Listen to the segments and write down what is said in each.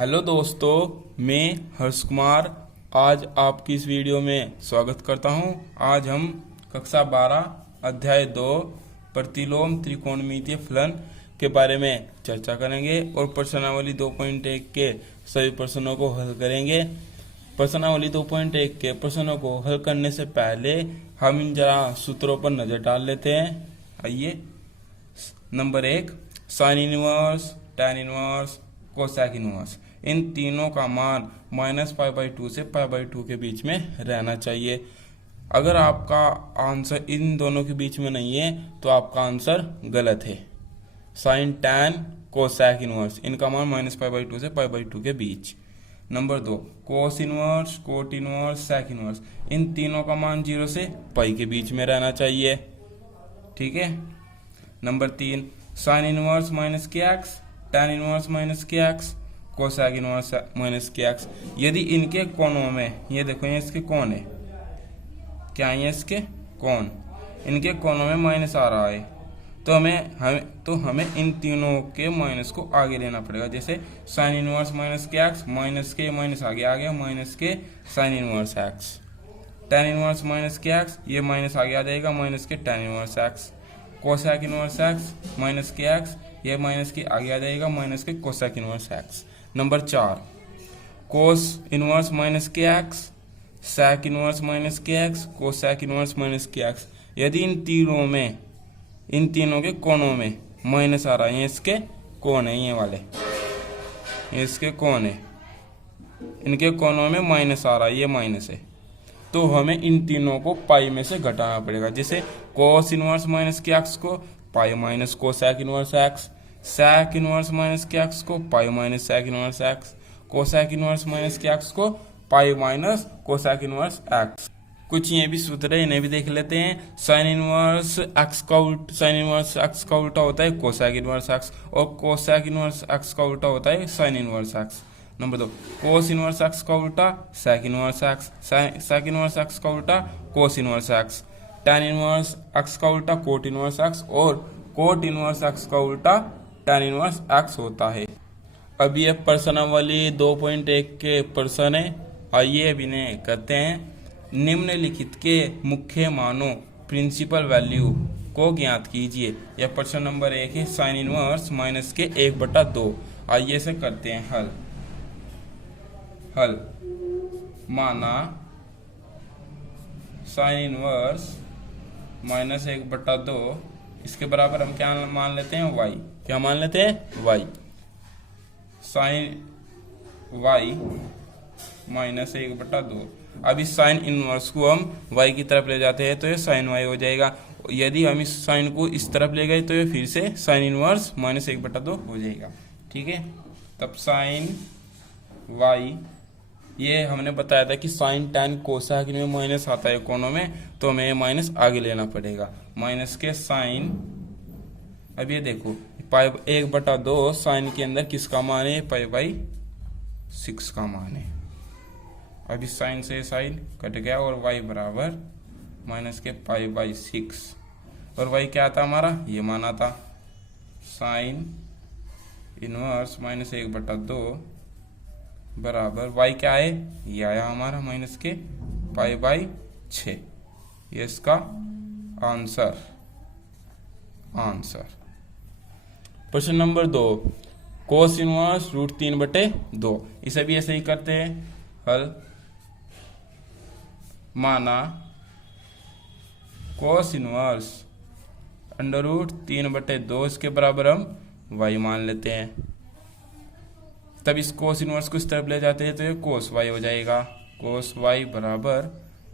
Hello दोस्तों, मैं हर्ष कुमार आज आपकी इस वीडियो में स्वागत करता हूं। आज हम कक्षा 12 अध्याय 2 प्रतिलोम त्रिकोणमितीय फलन के बारे में चर्चा करेंगे और प्रश्नावली 2.1 के सभी प्रश्नों को हल करेंगे। प्रश्नावली 2.1 के प्रश्नों को हल करने से पहले हम इन जरा सूत्रों पर नजर डाल लेते हैं। आइए, number 1 sine inverse, tan inverse, cosec inverse, इन तीनों का मान -π/2 से π/2 के बीच में रहना चाहिए। अगर आपका आंसर इन दोनों के बीच में नहीं है तो आपका आंसर गलत है। साइन, tan, कोसेक इनवर्स, इनका मान -π/2 से π/2 के बीच। Number 2 cos inverse, cot inverse, sec inverse, इन तीनों का मान 0 से पाई के बीच में रहना चाहिए। ठीक है। Number 3 sign inverse -kx, tan inverse -kx, cosec inverse -kx, यदि इनके कोणों में, ये देखो ये इसके कोण है, क्या है इसके कोण, इनके कोणों में माइनस आ रहा है तो हमें इन तीनों के माइनस को आगे लेना पड़ेगा। जैसे साइन इनवर्स -kx, माइनस के माइनस आगे आ गया, माइनस के sine inverse x, tan inverse -kx, ये माइनस आगे आ जाएगा, माइनस के tan inverse x, cosec inverse x -kx, ये माइनस के आगे आ जाएगा, माइनस के cosec inverse x। Number 4 cos inverse -kx, sec inverse -kx, cosec inverse -kx, यदि इन तीनों के कोणों में माइनस आ रहा है, ये इसके कोण है, ये वाले ये इसके कोण है, इनके कोणों में माइनस आ रहा है, ये माइनस है, तो हमें इन तीनों को पाई में से घटाना पड़ेगा। जैसे कोस इनवर्स -kx को pi minus cosec inverse x, sec inverse -kx को pi minus sec inverse x, cosec inverse -kx को pi minus cosec inverse x। कुछ ये भी सूत्र है, इन्हें भी देख लेते हैं। साइन इनवर्स x का उल्टा होता है कोसेक इनवर्स x, और कोसेक इनवर्स x का उल्टा होता है sine inverse x। Number 2 cos inverse x का उल्टा sec inverse x, sec inverse x का उल्टा cos inverse x, tan inverse x का उल्टा कोट इनवर्स x, और कोट इनवर्स x का उल्टा tan इनवर्स x होता है। अब ये प्रश्नावली 2.1 के प्रश्न है। आइए अब इन्हें करते हैं। निम्नलिखित के मुख्य मानों प्रिंसिपल वैल्यू को ज्ञात कीजिए। यह प्रश्न नंबर 1 है, साइन इनवर्स -1/2। आइए इसे करते हैं हल। माना साइन इनवर्स -1/2, इसके बराबर हम क्या मान लेते हैं, y। क्या मान लेते हैं, y। Sign y -1/2। अब इस साइन इनवर्स को हम y की तरफ ले जाते हैं तो ये साइन y हो जाएगा। यदि हम इस साइन को इस तरफ ले गए तो ये फिर से साइन इनवर्स -1/2 हो जाएगा। ठीक है। तब साइन y, ये हमने बताया था कि साइन tan कोसेक में माइनस आता है कोणों में, तो हमें माइनस आगे लेना पड़ेगा। माइनस के साइन, अब ये देखो पाई 1/2 साइन के अंदर किसका मान है, π/6 का मान है। अब इस साइन से साइन कट गया और y बराबर माइनस के π/6, और y क्या था हमारा, ये माना था साइन इनवर्स -1/2 बराबर y क्या है, ये आया हमारा माइनस के π/6। ये इसका आंसर। प्रश्न नंबर 2 कोस इनवर्स √3/2, इसे भी ऐसे ही करते हैं हल। माना कोस इनवर्स √3/2, इसके बराबर हम y मान लेते हैं। तब इस कोस इनवर्स को इस तरफ ले जाते हैं तो ये कोस y हो जाएगा। कोस y बराबर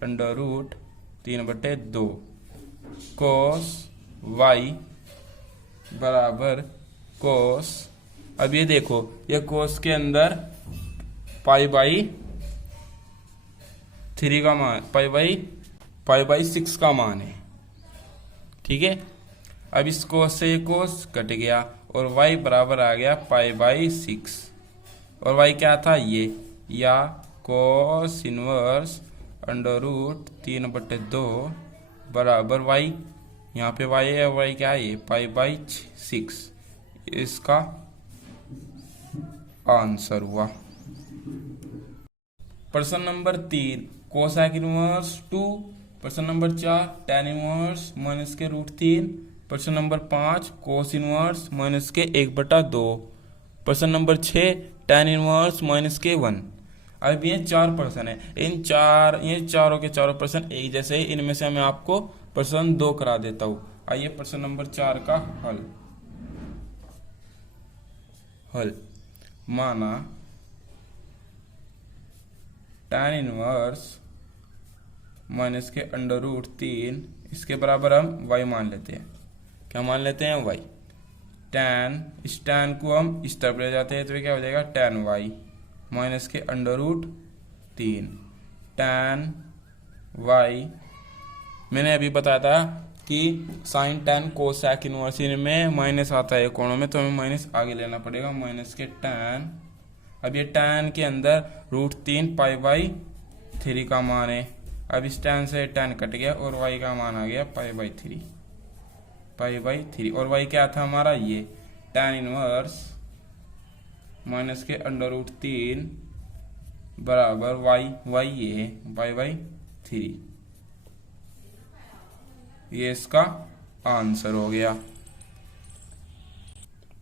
√3/2, कोस y बराबर कोस, अब ये देखो ये कोस के अंदर π/3 का मान, π/6 का मान है। ठीक है। अब इस कोस से ये कोस कट गया और y बराबर आ गया π/6, और y क्या था, ये, या कोस इनवर्स √3/2 बराबर y, यहाँ पे y है, y क्या है, π/6, इसका आंसर हुआ। प्रश्न नंबर 3 कोसेक इनवर्स 2। प्रश्न नंबर 4 tan इनवर्स माइनस के √3। प्रश्न नंबर 5 कोस इनवर्स माइनस के 1/2। प्रश्न नंबर 6 tan इनवर्स माइनस के 1। अब ये 4 प्रश्न है, ये चारों के चारों प्रश्न एक जैसे ही, इनमें से मैं आपको प्रश्न 2 करा देता हूं। आइए प्रश्न नंबर 4 का हल माना tan इनवर्स माइनस के √3 इसके बराबर हम y मान लेते हैं। क्या मान लेते हैं? y। इस tan को हम इस तरफ ले जाते हैं तो ये क्या हो जाएगा? tan y माइनस के √3 tan y। मैंने अभी बताया था कि साइन tan कोसेक इनवर्स में माइनस आता है कोणों में, तो हमें माइनस आगे लेना पड़ेगा। माइनस के tan, अब ये tan के अंदर √3 π/3 का मान है। अब इस tan से tan कट गया और y का मान आ गया π/3 और y क्या था हमारा? ये tan इनवर्स माइनस के √3 बराबर y ये π/3। ये इसका आंसर हो गया।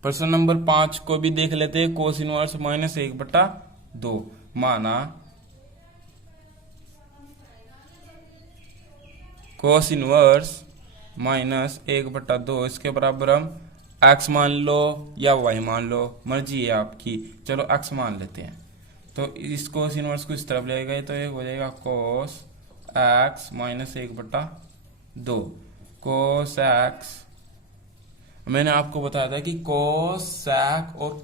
प्रश्न नंबर 5 को भी देख लेते हैं। कोस इनवर्स माइनस 1/2 माना कोस इनवर्स माइनस 1/2 इसके बराबर हम x मान लो या y मान लो, मर्जी है आपकी। चलो x मान लेते हैं। तो इस कोस इनवर्स को इस तरफ ले गए तो ये हो जाएगा कोस x माइनस 1/2। कोस x, मैंने आपको बताया था कि कोस सेक और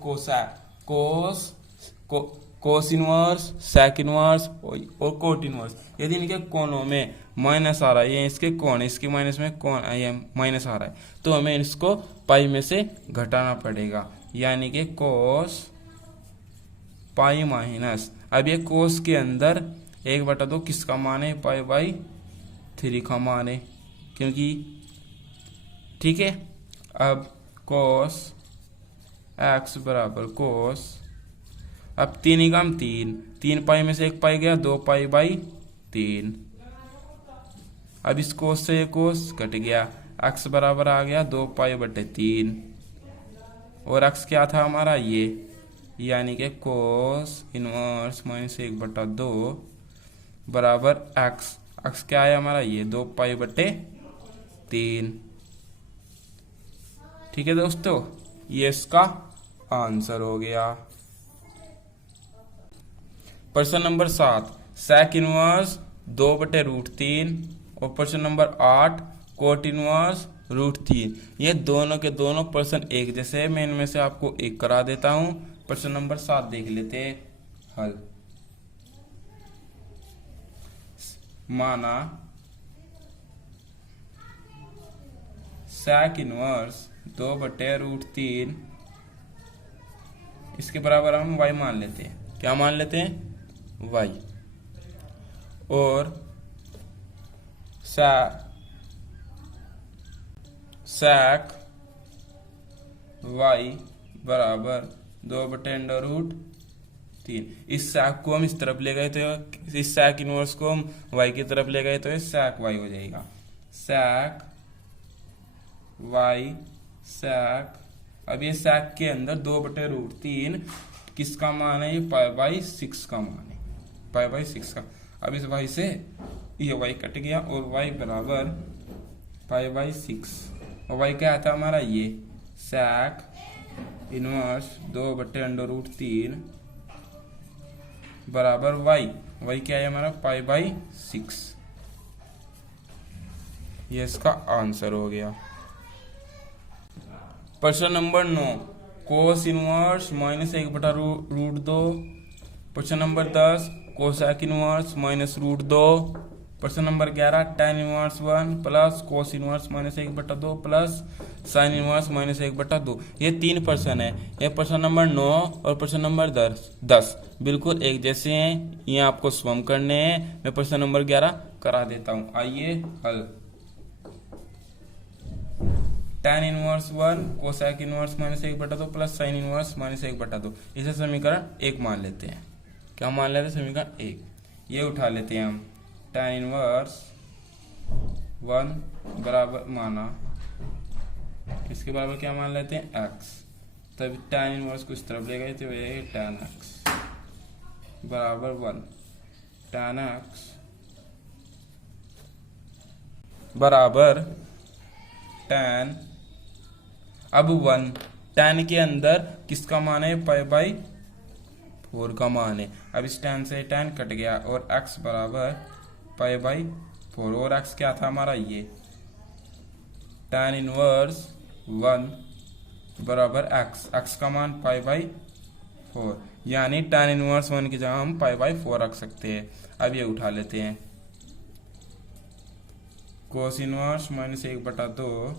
कोस इनवर्स, सेक इनवर्स और कोट इनवर्स, यदि इनके कोणों में माइनस आ रहा है, ये इसके कोण, इसके माइनस में कोण ये माइनस आ रहा है, तो हमें इसको पाई में से घटाना पड़ेगा, यानी कि कोस पाई माइनस। अब ये कोस के अंदर 1/2 किसका मान है? π/3 का मान है, क्योंकि ठीक है। अब कोस x बराबर कोस, अब 3 ही काम 3 पाई में से 1 पाई गया, 2 π/3। अब इस कोस से कोस कट गया, x बराबर आ गया 2 π/3 और x क्या था हमारा? ये, यानी कि कोस इनवर्स माइनस 1/2 बराबर x क्या है हमारा? ये 2 π/3। ठीक है दोस्तों, ये इसका आंसर हो गया। प्रश्न नंबर 7 सेक इनवर्स 2/√3 और प्रश्न नंबर 8 कोट इनवर्स √3। ये दोनों के दोनों प्रश्न एक जैसे हैं, मैं इनमें से आपको एक करा देता हूं। प्रश्न नंबर 7 देख लेते हैं हल माना सेक इनवर्स 2/√3 इसके बराबर हम y मान लेते हैं। क्या मान लेते हैं? y। और सेक y बराबर 2/√3। इस सेक को हम इस तरफ ले गए तो इस सेक इनवर्स को हम y की तरफ ले गए तो ये सेक y हो जाएगा। सेक y सेक, अब ये सेक के अंदर 2/√3 किसका मान है? ये π/6 का मान है, π/6 का। अब इस y से ये y कट गया और y बराबर π/6 और y क्या आता हमारा? ये सेक इनवर्स 2/√3 बराबर y क्या है हमारा? π/6। ये इसका आंसर हो गया। प्रश्न नंबर 9 कोस इनवर्स माइनस 1/√2। प्रश्न नंबर 10 कोसेक इनवर्स माइनस √2। प्रश्न number 11 tan inverse 1 plus cos inverse minus 1/2 plus sine inverse minus 1/2। ये 3 प्रश्न है। ये प्रश्न नंबर 9 और प्रश्न नंबर 10 बिल्कुल एक जैसे हैं, ये आपको स्वयं करने हैं। मैं प्रश्न नंबर 11 करा देता हूं। आइए हल tan inverse 1 cosec inverse minus 1/2 plus sine inverse minus 1/2। इसे समीकरण 1 मान लेते हैं। क्या मान लेते हैं? समीकरण 1। ये उठा लेते हैं हम। tan इनवर्स 1 बराबर माना, इसके बराबर क्या मान लेते हैं? x। तब tan इनवर्स को इस तरफ ले गए तो ये tan x बराबर 1। tan x बराबर tan, अब 1 tan के अंदर किसका मान है? π/4 का मान है। अब इस tan से tan कट गया और x बराबर π/4 और x क्या था हमारा? ये tan इनवर्स 1 बराबर x का मान π/4, यानी tan इनवर्स 1 की जगह हम π/4 रख सकते हैं। अब ये उठा लेते हैं। कोस इनवर्स माइनस 1/2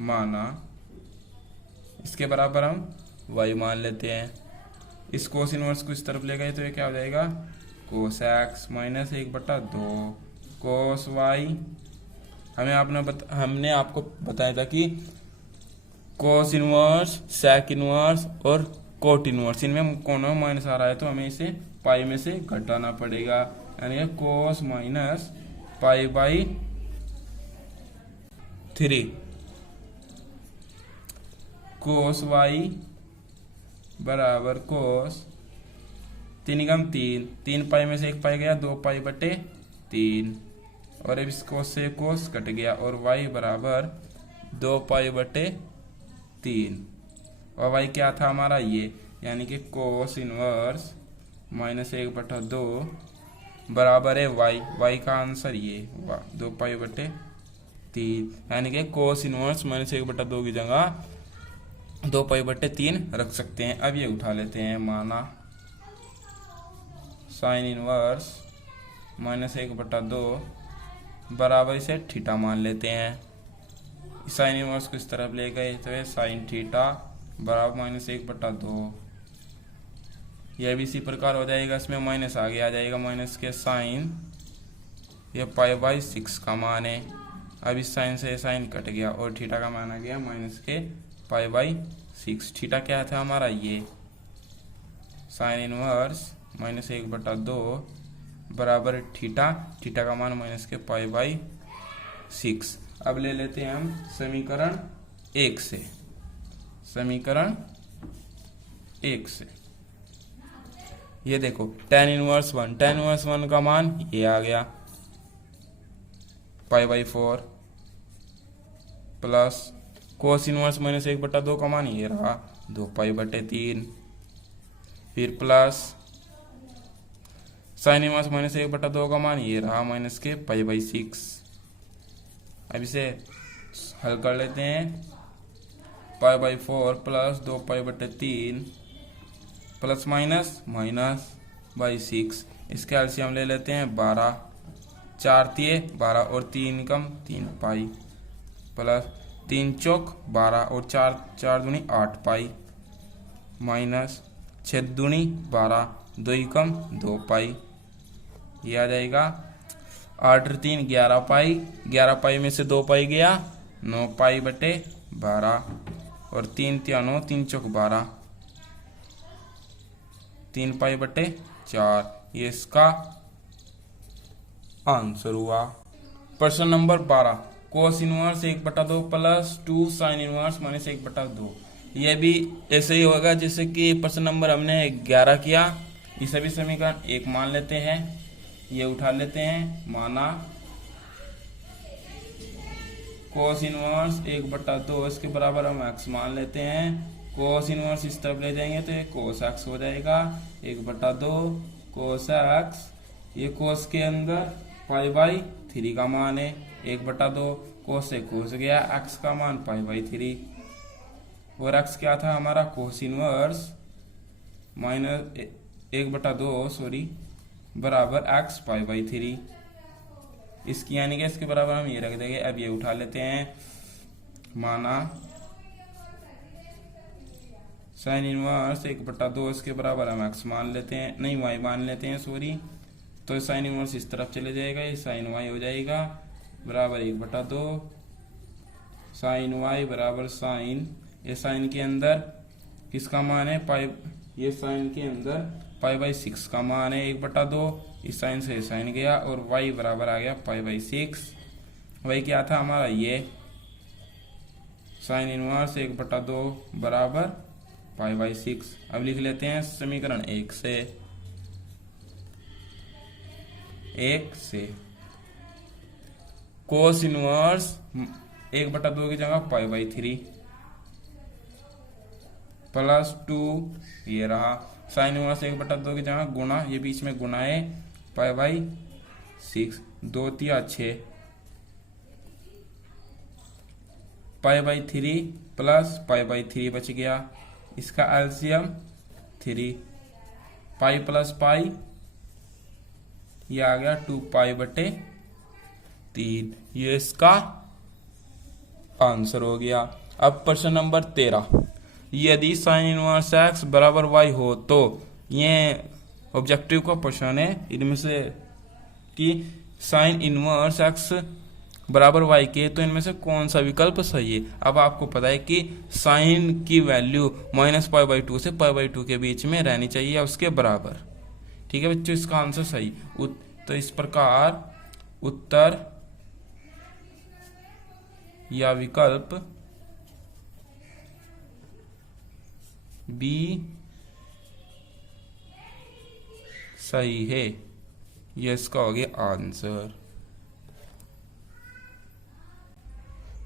माना, इसके बराबर हम y मान लेते हैं। इस कोस इनवर्स को इस तरफ ले गए तो ये क्या हो जाएगा? कोस x माइनस 1/2 कोस y। हमने आपको बताया था कि कोस इनवर्स, सेक इनवर्स और कोट इनवर्स, इनमें कोनों माइनस आ रहा है तो हमें इसे पाई में से घटाना पड़ेगा, यानी कोस माइनस π/3 कोस y बराबर कोस 3 पाई में से 1 पाई गया, 2π/3 और अब इस कोस से कोस कट गया और y बराबर 2π/3 और y क्या था हमारा? ये, यानी कि कोस इनवर्स माइनस 1/2 बराबर है y का आंसर ये 2π/3, यानी कि कोस इनवर्स माइनस 1/2 की जगह 2π/3 रख सकते हैं। अब ये उठा लेते हैं। माना साइन इनवर्स माइनस 1/2 बराबर इसे थीटा मान लेते हैं। साइन इनवर्स को इस तरफ ले गए तो ये साइन थीटा बराबर माइनस 1/2। यह भी इसी प्रकार हो जाएगा, इसमें माइनस आगे आ जाएगा, माइनस के साइन, यह π/6 का मान है। अब इस साइन से साइन कट गया और थीटा का मान आ गया माइनस के π/6। थीटा क्या था हमारा? ये साइन इनवर्स माइनस 1/2 बराबर थीटा का मान माइनस के π/6। अब ले लेते हैं हम समीकरण 1 से। समीकरण 1 से ये देखो tan इनवर्स 1 का मान ये आ गया π/4 प्लस कोस इनवर्स माइनस 1/2 का मान ये रहा 2π/3, फिर प्लस साइन इनवर्स माइनस 1/2 का मान ये रहा माइनस के π/6। अब इसे हल कर लेते हैं। π/4 प्लस 2π/3 प्लस माइनस -/6, इसके एलसीएम ले लेते हैं 12, 4 तिये 12 और 3 कम 3 पाई प्लस 3 चौक 12 और 4 दूनी 8 पाई माइनस 6 दूनी 12 2 कम 2 पाई। ये आ जाएगा 8 और 3 11 पाई, 11 पाई में से 2 पाई गया 9 π/12 और 3 तिया 9 3 चौक 12 3 π/4। ये इसका आंसर हुआ। प्रश्न number 12 cos inverse 1/2 plus 2 sine inverse minus 1/2। यह भी ऐसे ही होगा जैसे कि प्रश्न नंबर हमने 11 किया। इसे भी समीकरण 1 मान लेते हैं। ये उठा लेते हैं। माना कोस इनवर्स 1/2 इसके बराबर हम x मान लेते हैं। कोस इनवर्स इस तरफ ले जाएंगे तो ये कोस x हो जाएगा 1/2 कोस x। ये कोस के अंदर π/3 का मान है 1/2, कोस से कोस गया x का मान π/3 और x क्या था हमारा? कोस इनवर्स माइनस 1/2 बराबर x π/3। इसकी यानी कि इसके बराबर हम ये रख देंगे। अब ये उठा लेते हैं। माना साइन इनवर्स 1/2 इसके बराबर हम x मान लेते हैं, नहीं y मान लेते हैं तो साइन इनवर्स इस तरफ चले जाएगा, ये साइन y हो जाएगा बराबर 1/2 साइन वाई बराबर साइन, ये साइन के अंदर किसका मान है पाई, ये साइन के अंदर पाई बाई 6 का मान है 1/2, इस साइन से साइन गया और y बराबर आ गया पाई बाई 6। वही क्या था हमारा ये साइन इनवर्स 1/2 बराबर पाई बाई 6। अब लिख लेते हैं समीकरण 1 से कोस इनवर्स 1/2 की जगह पाई बाई 3 प्लस 2, ये रहा साइन इनवर्स 1/2 की जगह गुणा, ये बीच में गुणा है pi by 6, 2 3 6 pi by 3 plus pi by 3 बच गया, इसका एलसीएम 3, पाई प्लस पाई ये आ गया 2 पाई बटे 3, ये इसका आंसर हो गया। अब प्रश्न नंबर 13, यदि साइन इनवर्स एक्स बराबर वाई हो तो, ये ऑब्जेक्टिव का क्वेश्चन है, इनमें से कि साइन इनवर्स एक्स बराबर वाई के तो इनमें से कौन सा विकल्प सही है। अब आपको पता है कि साइन की वैल्यू -π/2 से π/2 के बीच में रहनी चाहिए या उसके बराबर। ठीक है बच्चों, इसका आंसर सही। तो इस प्रकार उत्तर या विकल्प बी सही है, ये इसका हो गया आंसर।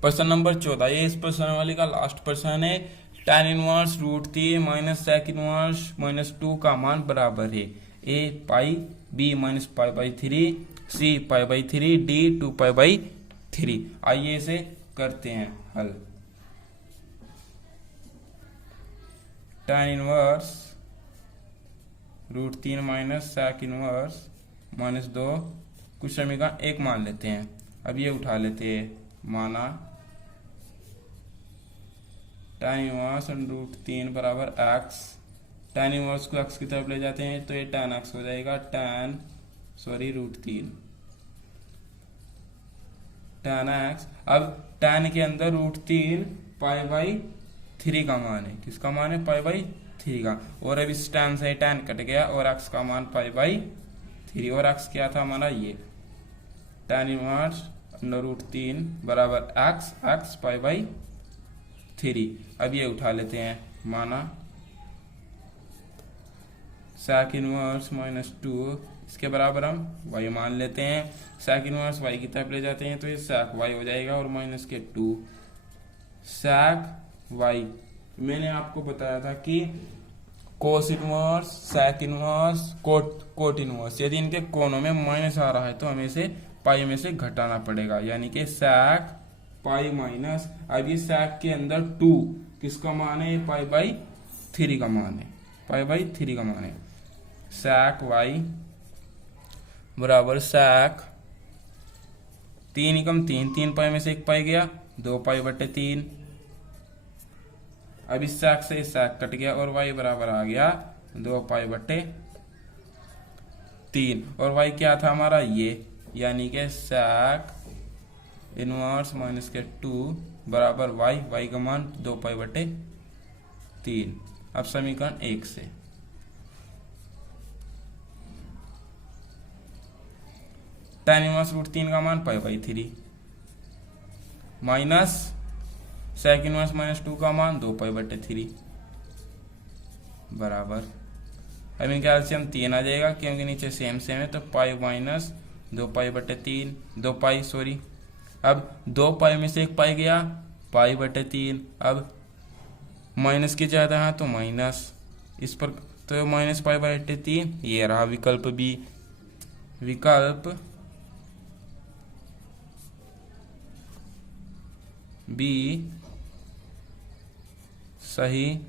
प्रश्न नंबर 14, ये इस प्रश्न वाली का लास्ट प्रश्न है। tan inverse √3 minus sec inverse -2 का मान बराबर है a pi, b -π/3, c π/3, d 2π/3। आइए इसे करते हैं हल। tan inverse √3 minus sec inverse -2 कुछ समीकरण 1 मान लेते हैं। अब ये उठा लेते हैं, माना tan इनवर्स √3 बराबर x, tan इनवर्स को x की तरफ ले जाते हैं तो ये tan x हो जाएगा, √3 tan x। अब tan के अंदर √3 π/3 का मान है, किसका मान है π/3 का, और अब इस tan से tan कट गया और x का मान π/3, और x क्या था हमारा ये tan इनवर्स √3 बराबर x π/3। अब ये उठा लेते हैं, माना sec इनवर्स -2 इसके बराबर हम y मान लेते हैं, sec इनवर्स y की तरफ ले जाते हैं तो ये sec y हो जाएगा और -2 sec y। मैंने आपको बताया था कि cos inverse, sec inverse, cot inverse, यदि इनके कोनों में माइनस आ रहा है तो हमें से पाई में से घटाना पड़ेगा, यानी कि sec पाई माइनस। अब ये sec के अंदर 2 किसका मान है, π/3 का मान है, π/3 का मान है। sec y बराबर sec 3 एकम 3 पाई में से 1 पाई गया, 2 π/3। अब इस sec से इस sec कट गया और y बराबर आ गया 2 π/3, और y क्या था हमारा ये, यानी कि sec इनवर्स -2 बराबर y का मान 2 π/3। अब समीकरण 1 से tan इनवर्स √3 का मान π/3 माइनस sec इनवर्स -2 का मान 2 π/3 बराबर, अब इनके एलसीएम 3 आ जाएगा क्योंकि नीचे सेम है, तो पाई माइनस 2 π/3, 2 पाई सॉरी, अब 2 पाई में से 1 पाई गया π/3, अब माइनस की ज्यादा है तो माइनस, इस पर तो -π/3, ये रहा विकल्प बी। विकल्प बी सही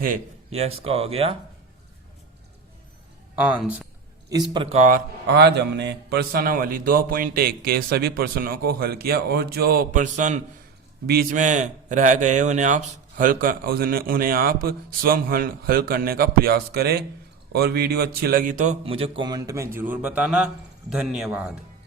है, यह इसका हो गया आंसर। इस प्रकार आज हमने प्रश्नावली 2.1 के सभी प्रश्नों को हल किया, और जो प्रश्न बीच में रह गए उन्हें आप स्वयं हल करने का प्रयास करें। और वीडियो अच्छी लगी तो मुझे कमेंट में जरूर बताना। धन्यवाद।